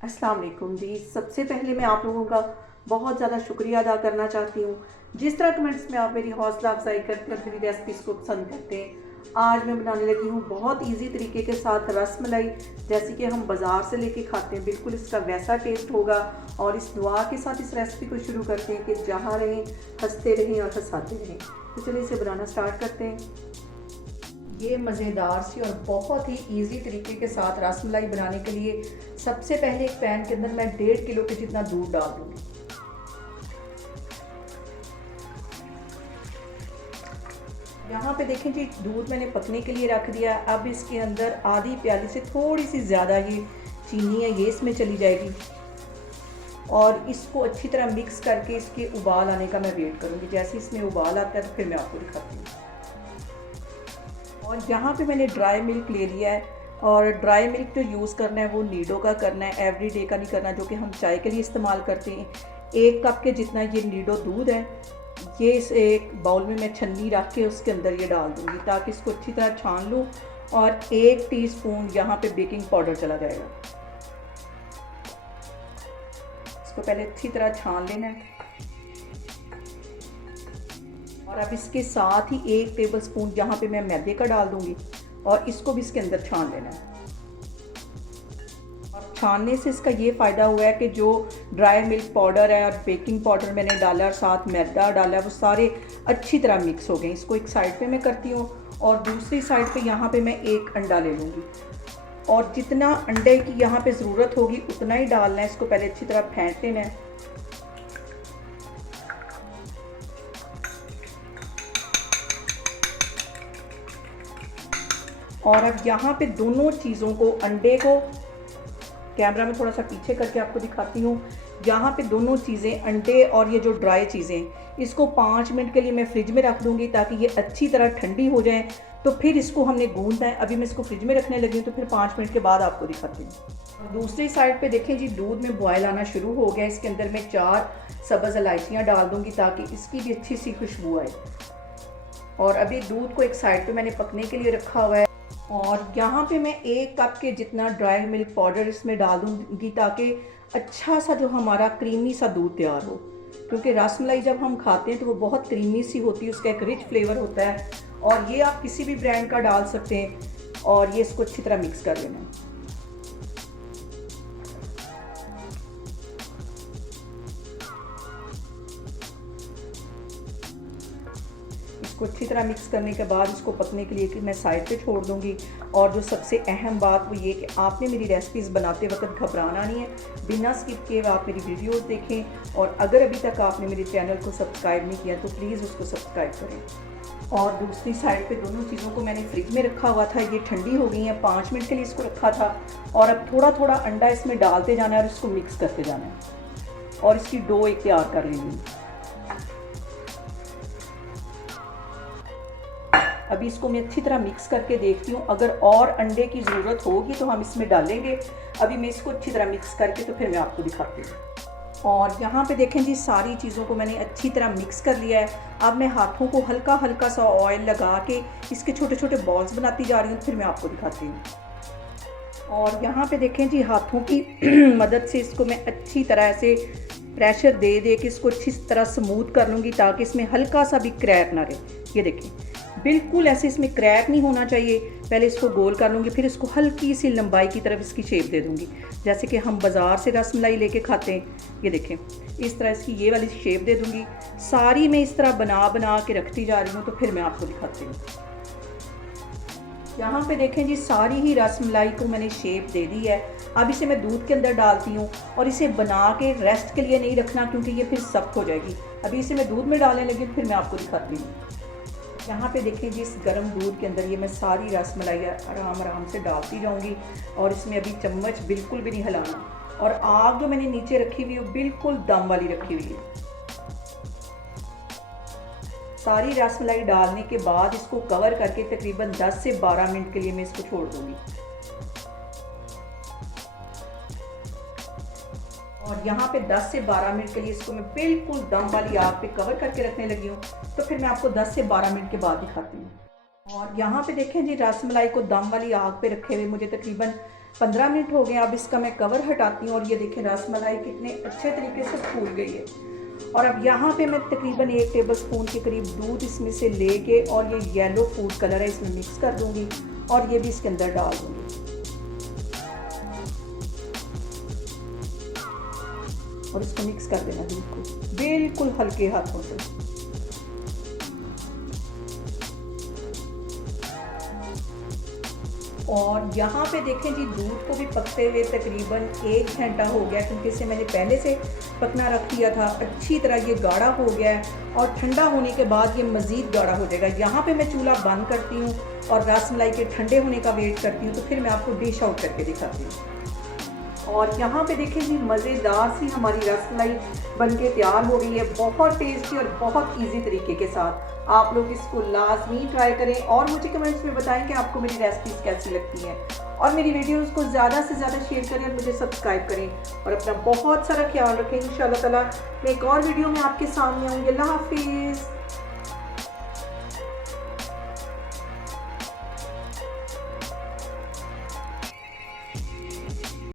अस्सलाम वालेकुम जी। सबसे पहले मैं आप लोगों का बहुत ज़्यादा शुक्रिया अदा करना चाहती हूँ। जिस तरह कमेंट्स में आप मेरी हौसला अफजाई करते हैं और मेरी रेसिपीज़ को पसंद करते हैं। आज मैं बनाने लगी हूँ बहुत इजी तरीके के साथ रसमलाई, जैसे कि हम बाज़ार से लेके खाते हैं, बिल्कुल इसका वैसा टेस्ट होगा। और इस दुआ के साथ इस रेसिपी को शुरू करते हैं कि जहाँ रहें हंसते रहें और हंसाते रहें। तो चलिए इसे बनाना स्टार्ट करते हैं। ये मज़ेदार सी और बहुत ही इजी तरीके के साथ रसमलाई बनाने के लिए सबसे पहले एक पैन के अंदर मैं 1.5 किलो के जितना दूध डाल दूँगी। यहाँ पे देखें जी, दूध मैंने पकने के लिए रख दिया। अब इसके अंदर आधी प्याली से थोड़ी सी ज़्यादा ये चीनी है, ये इसमें चली जाएगी। और इसको अच्छी तरह मिक्स करके इसके उबाल आने का मैं वेट करूँगी। जैसे इसमें उबाल आता है तो फिर मैं आपको दिखाती हूँ। और यहाँ पे मैंने ड्राई मिल्क ले लिया है। और ड्राई मिल्क जो यूज़ करना है वो नीडो का करना है, एवरीडे का नहीं करना, जो कि हम चाय के लिए इस्तेमाल करते हैं। 1 कप के जितना ये नीडो दूध है, ये इस एक बाउल में मैं छन्नी रख के उसके अंदर ये डाल दूँगी ताकि इसको अच्छी तरह छान लूँ। और 1 टीस्पून यहाँ पे बेकिंग पाउडर चला जाएगा। इसको पहले अच्छी तरह छान लेना है। और अब इसके साथ ही 1 टेबलस्पून यहाँ पे मैं मैदे का डाल दूँगी और इसको भी इसके अंदर छान लेना है। और छानने से इसका ये फ़ायदा हुआ है कि जो ड्राई मिल्क पाउडर है और बेकिंग पाउडर मैंने डाला और साथ मैदा डाला है, वो सारे अच्छी तरह मिक्स हो गए। इसको एक साइड पे मैं करती हूँ और दूसरी साइड पे यहाँ पे मैं 1 अंडा ले लूँगी। और जितना अंडे की यहाँ पे ज़रूरत होगी उतना ही डालना है। इसको पहले अच्छी तरह फेंट लेना है। और अब यहाँ पे दोनों चीज़ों को, अंडे को कैमरा में थोड़ा सा पीछे करके आपको दिखाती हूँ। यहाँ पे दोनों चीज़ें, अंडे और ये जो ड्राई चीज़ें, इसको 5 मिनट के लिए मैं फ्रिज में रख दूँगी ताकि ये अच्छी तरह ठंडी हो जाए। तो फिर इसको हमने गूंदना है। अभी मैं इसको फ्रिज में रखने लगी हूँ, तो फिर 5 मिनट के बाद आपको दिखाती हूँ। दूसरी साइड पे देखें जी, दूध में बॉयल आना शुरू हो गया। इसके अंदर मैं 4 सब्ज़ इलायचियाँ डाल दूँगी ताकि इसकी भी अच्छी सी खुशबू आए। और अभी दूध को एक साइड पे मैंने पकने के लिए रखा हुआ है। और यहाँ पे मैं 1 कप के जितना ड्राई मिल्क पाउडर इसमें डाल दूँगी ताकि अच्छा सा जो हमारा क्रीमी सा दूध तैयार हो। क्योंकि रसमलाई जब हम खाते हैं तो वो बहुत क्रीमी सी होती है, उसका एक रिच फ्लेवर होता है। और ये आप किसी भी ब्रांड का डाल सकते हैं। और ये इसको अच्छी तरह मिक्स कर लेना है। इसको अच्छी तरह मिक्स करने के बाद इसको पकने के लिए कि मैं साइड पे छोड़ दूंगी। और जो सबसे अहम बात वो ये कि आपने मेरी रेसिपीज़ बनाते वक्त घबराना नहीं है, बिना स्किप किए आप मेरी वीडियोस देखें। और अगर अभी तक आपने मेरे चैनल को सब्सक्राइब नहीं किया तो प्लीज़ उसको सब्सक्राइब करें। और दूसरी साइड पे दोनों चीज़ों को मैंने फ्रिज में रखा हुआ था, ये ठंडी हो गई हैं। 5 मिनट के लिए इसको रखा था। और अब थोड़ा थोड़ा अंडा इसमें डालते जाना है और इसको मिक्स करते जाना है। और इसकी डो एक तैयार कर लेनी है। अभी इसको मैं अच्छी तरह मिक्स करके देखती हूँ। अगर और अंडे की ज़रूरत होगी तो हम इसमें डालेंगे। अभी मैं इसको अच्छी तरह मिक्स करके तो फिर मैं आपको दिखाती हूँ। और यहाँ पे देखें जी, सारी चीज़ों को मैंने अच्छी तरह मिक्स कर लिया है। अब मैं हाथों को हल्का हल्का सा ऑयल लगा के इसके छोटे छोटे बॉल्स बनाती जा रही हूँ, फिर मैं आपको दिखाती हूँ। और यहाँ पे देखें जी, हाथों की मदद से इसको मैं अच्छी तरह से प्रेशर दे दे के इसको अच्छी तरह स्मूथ कर लूँगी ताकि इसमें हल्का सा भी क्रैक ना रहे। ये देखें, बिल्कुल ऐसे इसमें क्रैक नहीं होना चाहिए। पहले इसको गोल कर लूँगी, फिर इसको हल्की सी लंबाई की तरफ इसकी शेप दे दूँगी, जैसे कि हम बाज़ार से रसमलाई लेके खाते हैं। ये देखें, इस तरह इसकी ये वाली शेप दे दूँगी। सारी मैं इस तरह बना बना के रखती जा रही हूँ, तो फिर मैं आपको दिखाती हूँ। यहाँ पे देखें जी, सारी ही रसमलाई को मैंने शेप दे दी है। अब इसे मैं दूध के अंदर डालती हूँ और इसे बना के रेस्ट के लिए नहीं रखना, क्योंकि ये फिर सख्त हो जाएगी। अभी इसे मैं दूध में डालने लगी, फिर मैं आपको दिखाती हूँ। यहाँ पे देखें जी, इस गर्म दूध के अंदर ये मैं सारी रसमलाई आराम आराम से डालती जाऊँगी। और इसमें अभी चम्मच बिल्कुल भी नहीं हिलाना। और आग जो मैंने नीचे रखी हुई है वो बिल्कुल दम वाली रखी हुई है। सारी रसमलाई डालने के बाद इसको कवर करके तकरीबन 10 से 12 मिनट के लिए मैं इसको छोड़ दूँगी। और यहाँ पे 10 से 12 मिनट के लिए इसको मैं बिल्कुल दम वाली आग पे कवर करके रखने लगी हूँ। तो फिर मैं आपको 10 से 12 मिनट के बाद दिखाती हूँ। और यहाँ पे देखें जी, रसमलाई को दम वाली आग पे रखे हुए मुझे तकरीबन 15 मिनट हो गए। अब इसका मैं कवर हटाती हूँ और ये देखें रसमलाई कितने अच्छे तरीके से फूल गई है। और अब यहाँ पे मैं तकरीबन 1 टेबलस्पून के करीब दूध इसमें से लेके और ये येलो फूड कलर है इसमें मिक्स कर दूँगी और ये भी इसके अंदर डाल दूँगी और इसको मिक्स कर देना बिल्कुल हल्के हाथों से। और यहाँ पे देखें जी दूध को भी पकते हुए तकरीबन 1 घंटा हो गया, क्योंकि इसे मैंने पहले से पकना रख दिया था। अच्छी तरह ये गाढ़ा हो गया है और ठंडा होने के बाद ये मज़ीद गाढ़ा हो जाएगा। यहाँ पे मैं चूल्हा बंद करती हूँ और रसमलाई के ठंडे होने का वेट करती हूँ, तो फिर मैं आपको डिश आउट करके दिखाती हूँ। और यहाँ पे देखें जी मज़ेदार सी हमारी रसमलाई बनके तैयार हो गई है, बहुत टेस्टी और बहुत इजी तरीके के साथ। आप लोग इसको लाजमी ट्राई करें और मुझे कमेंट्स में बताएं कि आपको मेरी रेसिपीज़ कैसी लगती हैं। और मेरी वीडियोज़ को ज़्यादा से ज़्यादा शेयर करें और मुझे सब्सक्राइब करें और अपना बहुत सारा ख्याल रखें। इंशाअल्लाह ताला मैं एक और वीडियो में आपके सामने आऊँगी। अल्लाह हाफिज़।